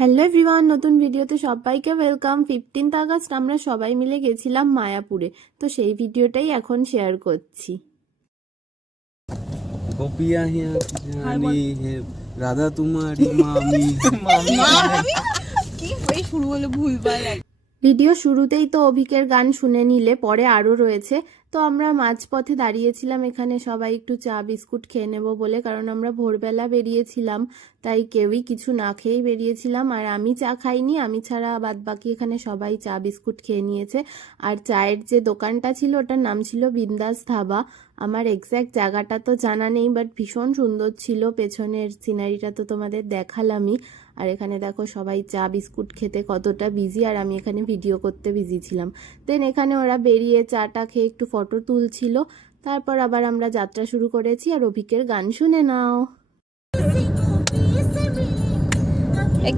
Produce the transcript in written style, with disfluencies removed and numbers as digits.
Hello everyone, নতুন ভিডিওতে সবাইকে ওয়েলকাম। 15 আগস্ট আমরা সবাই মিলে গেছিলাম মায়াপুরে, তো সেই ভিডিওটাই এখন শেয়ার করছি। गोपियाँ हैं जानी है राधा तुम्हारी मामी কি এই শুরু হলো ভুলভাল। ভিডিও শুরুতেই তো অভিকের গান শুনে নিলে, পরে আরও রয়েছে। তো আমরা মাঝপথে দাঁড়িয়েছিলাম এখানে সবাই একটু চা বিস্কুট খেয়ে নেব বলে, কারণ আমরা ভোরবেলা বেরিয়েছিলাম, তাই কেউই কিছু না খেয়েই বেরিয়েছিলাম। আর আমি চা খাইনি, আমি ছাড়া বাদ বাকি এখানে সবাই চা বিস্কুট খেয়ে নিয়েছে। আর চায়ের যে দোকানটা ছিল ওটার নাম ছিল বিন্দাস ধাবা। আমার এক্স্যাক্ট জায়গাটা তো জানা নেই, বাট ভীষণ সুন্দর ছিল। পেছনের সিনারিটা তো তোমাদের দেখালামই। আর এখানে দেখো সবাই চা বিস্কুট খেতে কতটা বিজি, আর আমি এখানে ভিডিও করতে বিজি ছিলাম। দেন এখানে ওরা বেরিয়ে চাটা খেয়ে একটু ফটো তুলছিল, তারপর আবার আমরা যাত্রা শুরু করেছি। আর অভিকের গান শুনে নাও।